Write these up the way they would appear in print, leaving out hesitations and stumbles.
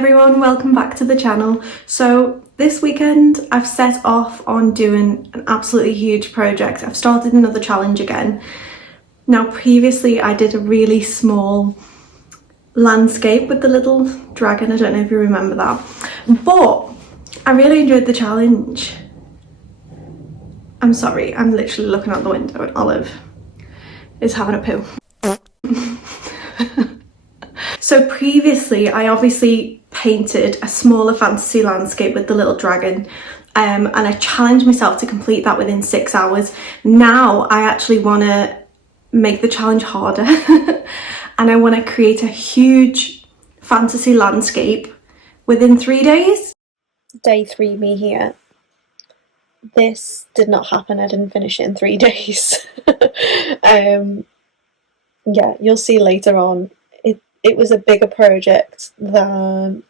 everyone, welcome back to the channel. So this weekend I've set off on doing an absolutely huge project. I've started another challenge again. Now previously I did a really small landscape with the little dragon, I don't know if you remember that, but I really enjoyed the challenge. I'm sorry, I'm literally looking out the window and Olive is having a poo. So previously I obviously painted a smaller fantasy landscape with the little dragon, and I challenged myself to complete that within 6 hours. Now I actually want to make the challenge harder and I want to create a huge fantasy landscape within 3 days. Day 3 me here. This did not happen, I didn't finish it in 3 days. Yeah, you'll see later on. It was a bigger project than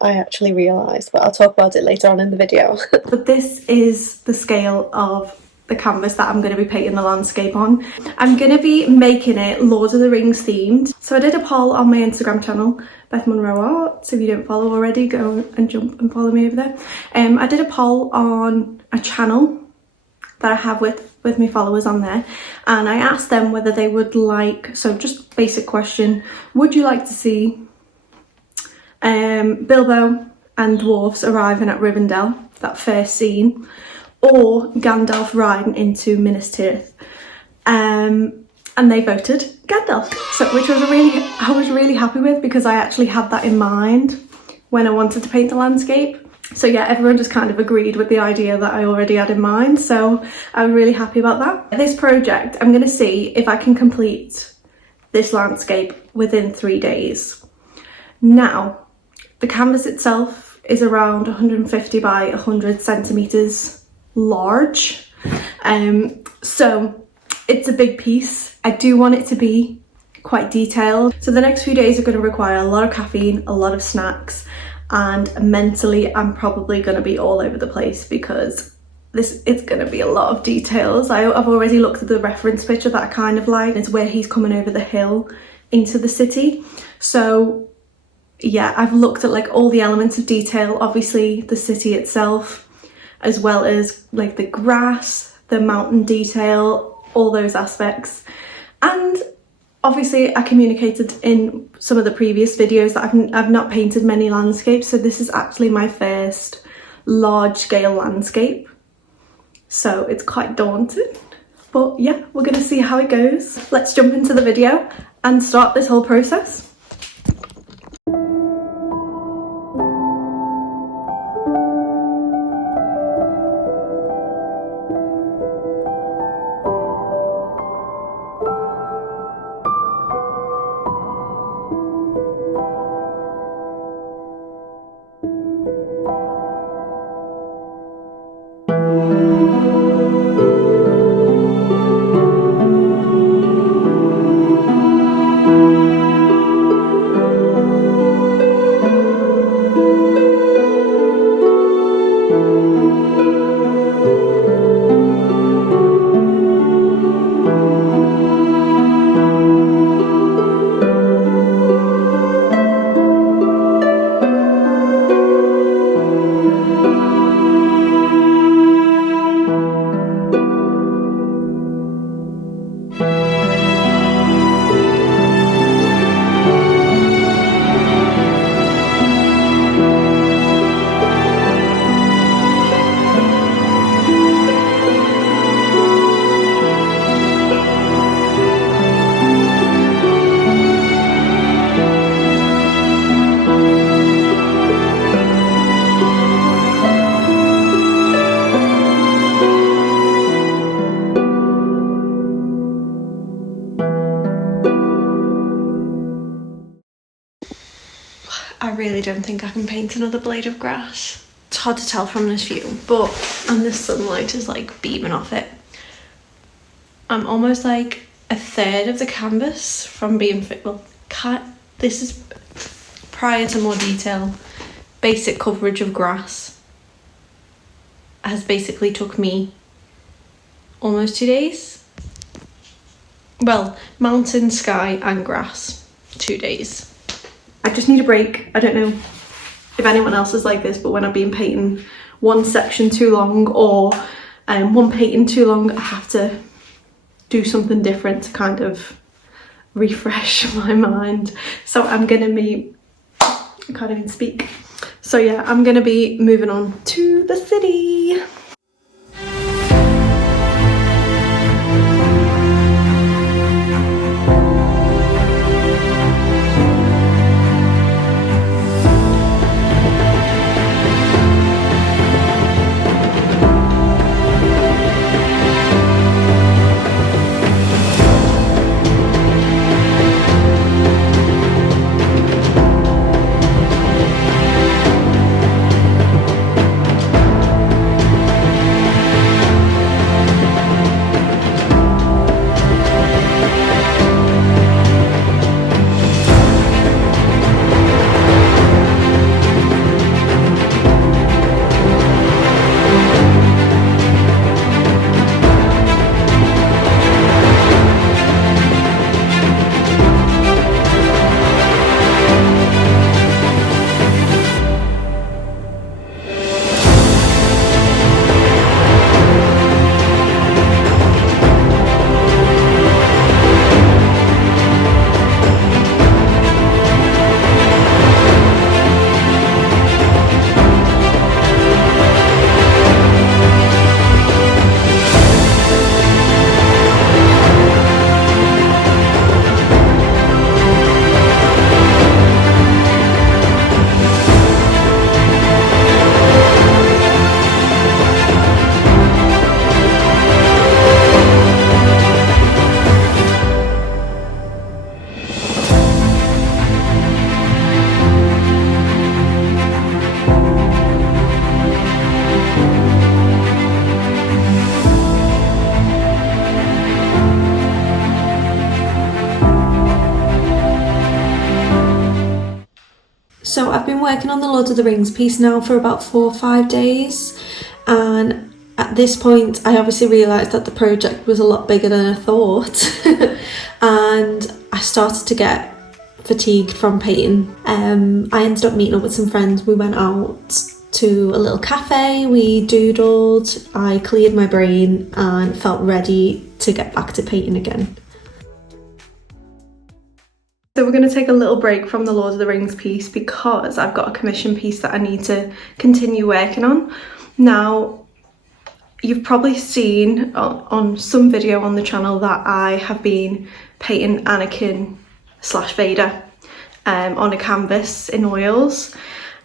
I actually realised, but I'll talk about it later on in the video. But this is the scale of the canvas that I'm going to be painting the landscape on. I'm going to be making it Lord of the Rings themed. So I did a poll on my Instagram channel, Beth Monroe Art, so if you don't follow already, go and jump and follow me over there. I did a poll on a channel that I have with my followers on there, and I asked them whether they would like, so just basic question, would you like to see Bilbo and dwarves arriving at Rivendell, that first scene, or Gandalf riding into Minas Tirith? And they voted Gandalf, so which I was really happy with, because I actually had that in mind when I wanted to paint the landscape. So yeah, everyone just kind of agreed with the idea that I already had in mind, so I was really happy about that. This project, I'm going to see if I can complete this landscape within 3 days. Now, the canvas itself is around 150 by 100 centimetres large, so it's a big piece. I do want it to be quite detailed. So the next few days are going to require a lot of caffeine, a lot of snacks, and mentally I'm probably going to be all over the place because it's going to be a lot of details. I've already looked at the reference picture that I kind of like. It's where he's coming over the hill into the city. So yeah, I've looked at like all the elements of detail, obviously the city itself, as well as like the grass, the mountain detail, all those aspects. And obviously I communicated in some of the previous videos that I've not painted many landscapes, so this is actually my first large scale landscape, so it's quite daunting, but yeah, we're gonna see how it goes. Let's jump into the video and start this whole process. I really don't think I can paint another blade of grass. It's hard to tell from this view, and the sunlight is like beaming off it. I'm almost like a third of the canvas from being fit. Well, this is prior to more detail. Basic coverage of grass has basically took me almost 2 days. Well, mountain, sky and grass, 2 days. I just need a break. I don't know if anyone else is like this, but when I've been painting one section too long or one painting too long, I have to do something different to kind of refresh my mind. So I'm gonna be, I can't even speak. So yeah, I'm gonna be moving on to the city. So I've been working on the Lord of the Rings piece now for about 4 or 5 days, and at this point I obviously realised that the project was a lot bigger than I thought and I started to get fatigued from painting. I ended up meeting up with some friends. We went out to a little cafe, we doodled, I cleared my brain and felt ready to get back to painting again. So we're going to take a little break from the Lord of the Rings piece because I've got a commission piece that I need to continue working on. Now, you've probably seen on some video on the channel that I have been painting Anakin / Vader on a canvas in oils.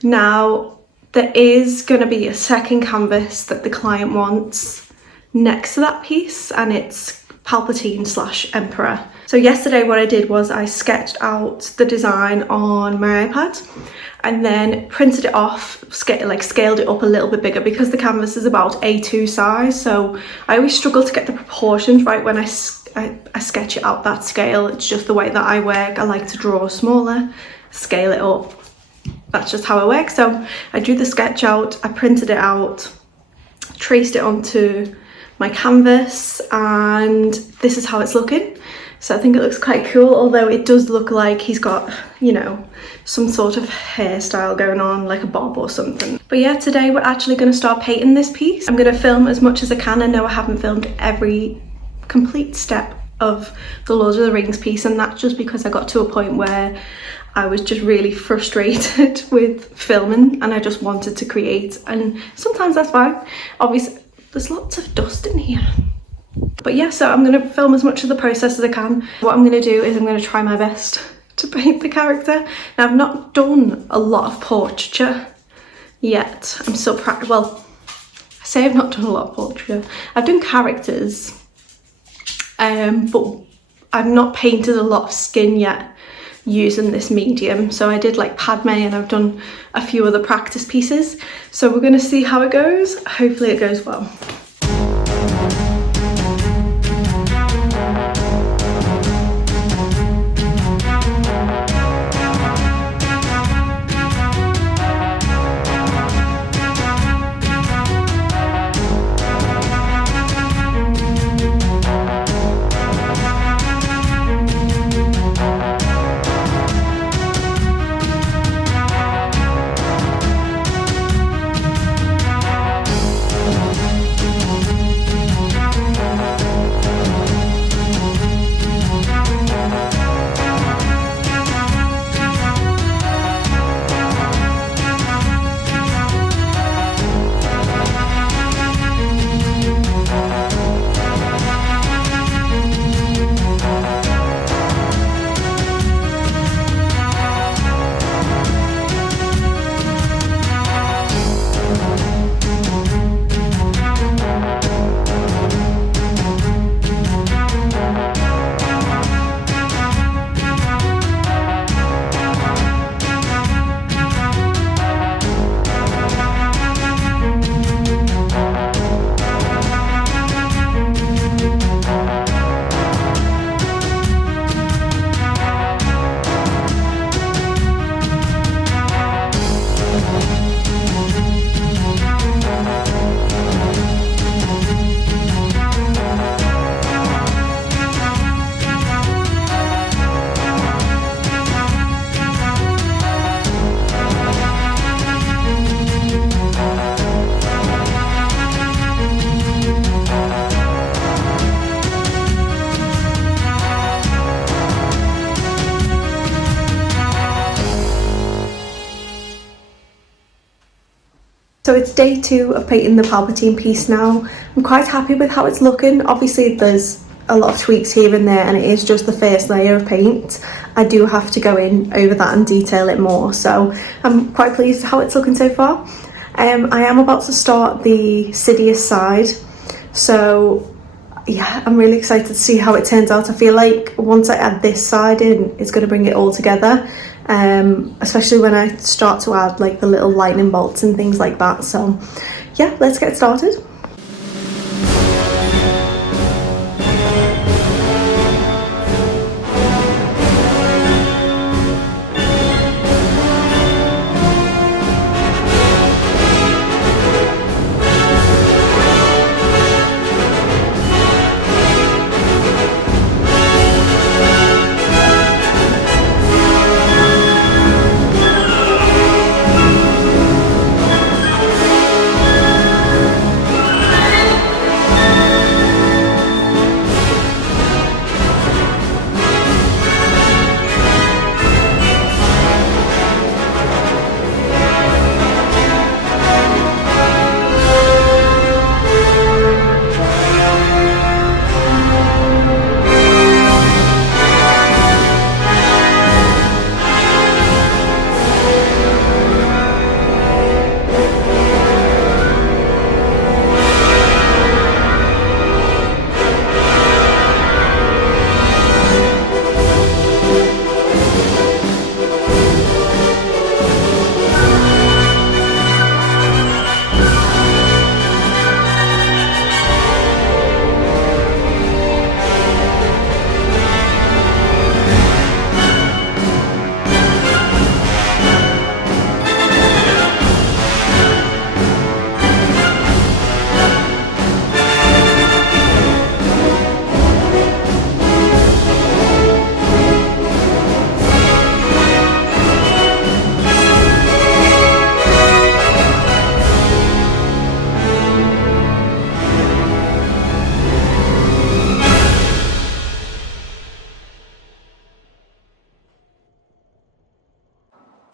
Now, there is going to be a second canvas that the client wants next to that piece, and it's Palpatine / Emperor. So yesterday what I did was I sketched out the design on my iPad and then printed it off, scaled it up a little bit bigger because the canvas is about A2 size. So I always struggle to get the proportions right when I sketch it out that scale. It's just the way that I work. I like to draw smaller, scale it up. That's just how I work. So I drew the sketch out, I printed it out, traced it onto my canvas, and this is how it's looking. So I think it looks quite cool, although it does look like he's got, you know, some sort of hairstyle going on, like a bob or something. But yeah, today we're actually going to start painting this piece. I'm going to film as much as I can. I know I haven't filmed every complete step of the Lord of the Rings piece, and that's just because I got to a point where I was just really frustrated with filming and I just wanted to create, and sometimes that's fine. Obviously, there's lots of dust in here. But yeah, so I'm going to film as much of the process as I can. What I'm going to do is I'm going to try my best to paint the character. Now, I've not done a lot of portraiture yet. I'm still well, I say I've not done a lot of portraiture. I've done characters, but I've not painted a lot of skin yet using this medium. So I did like Padme, and I've done a few other practice pieces. So we're going to see how it goes. Hopefully it goes well. So it's day 2 of painting the Palpatine piece now. I'm quite happy with how it's looking. Obviously there's a lot of tweaks here and there, and it is just the first layer of paint. I do have to go in over that and detail it more, so I'm quite pleased with how it's looking so far. I am about to start the Sidious side, so yeah, I'm really excited to see how it turns out. I feel like once I add this side in, it's going to bring it all together, especially when I start to add like the little lightning bolts and things like that. So yeah, let's get started.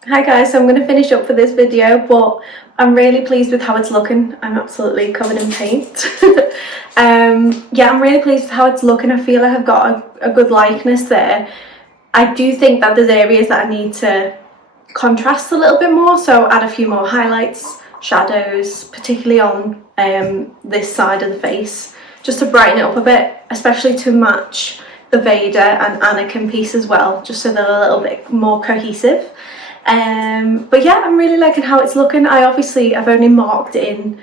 Hi guys, so I'm going to finish up for this video, but I'm really pleased with how it's looking. I'm absolutely covered in paint. Yeah, I'm really pleased with how it's looking. I feel like I've got a good likeness there. I do think that there's areas that I need to contrast a little bit more, so add a few more highlights, shadows, particularly on this side of the face, just to brighten it up a bit, especially to match the Vader and Anakin piece as well, just so they're a little bit more cohesive. But yeah, I'm really liking how it's looking. I've only marked in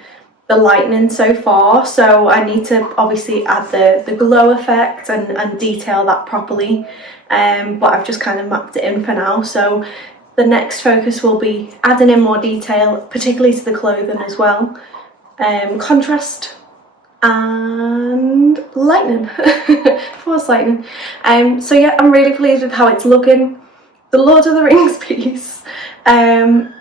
the lightning so far, so I need to obviously add the glow effect and detail that properly, but I've just kind of mapped it in for now. So the next focus will be adding in more detail, particularly to the clothing as well, contrast and lightning. Force lightning. So yeah, I'm really pleased with how it's looking. The Lord of the Rings piece, I'm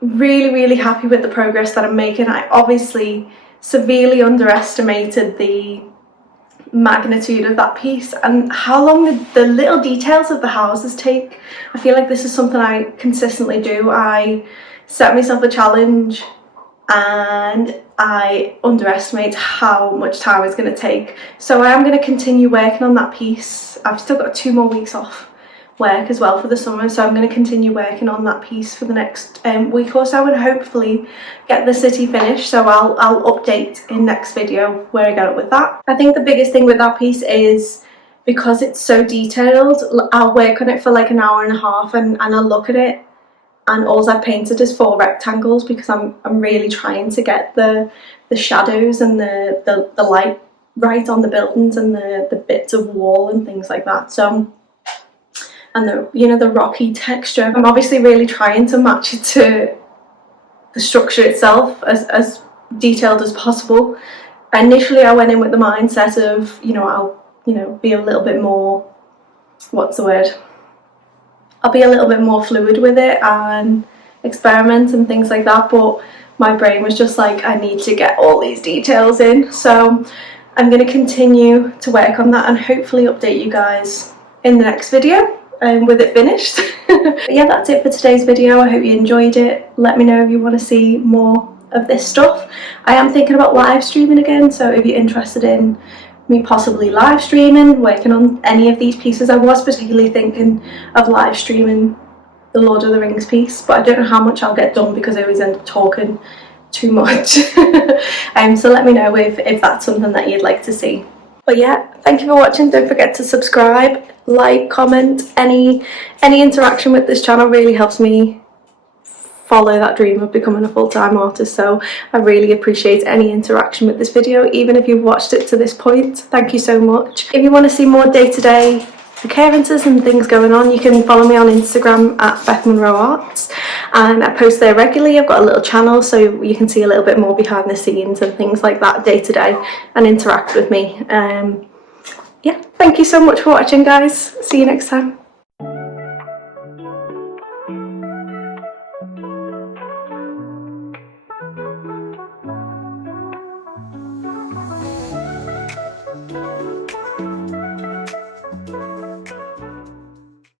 really happy with the progress that I'm making. I obviously severely underestimated the magnitude of that piece and how long the little details of the houses take. I feel like this is something I consistently do. I set myself a challenge and I underestimate how much time it's going to take. So I am going to continue working on that piece. I've still got 2 more weeks off work as well for the summer, so I'm going to continue working on that piece for the next week or so and hopefully get the city finished. So I'll update in next video where I get up with that. I think the biggest thing with that piece is because it's so detailed, I'll work on it for like an hour and a half and I'll look at it and all I've painted is 4 rectangles because I'm really trying to get the shadows and the light right on the buildings and the bits of wall and things like that. So, and the rocky texture, I'm obviously really trying to match it to the structure itself as detailed as possible. Initially I went in with the mindset of, I'll be a little bit more, I'll be a little bit more fluid with it and experiment and things like that, but my brain was just like, I need to get all these details in. So I'm going to continue to work on that and hopefully update you guys in the next video with it finished. But yeah, that's it for today's video. I hope you enjoyed it. Let me know if you want to see more of this stuff. I am thinking about live streaming again, so if you're interested in me possibly live streaming, working on any of these pieces, I was particularly thinking of live streaming the Lord of the Rings piece, but I don't know how much I'll get done because I always end up talking too much. So let me know if that's something that you'd like to see. But yeah, thank you for watching. Don't forget to subscribe, like, comment. Any interaction with this channel really helps me follow that dream of becoming a full-time artist, so I really appreciate any interaction with this video, even if you've watched it to this point. Thank you so much. If you want to see more day-to-day occurrences and things going on, you can follow me on Instagram at Beth Monroe Arts, and I post there regularly. I've got a little channel so you can see a little bit more behind the scenes and things like that day to day and interact with me. Yeah, thank you so much for watching, guys. See you next time.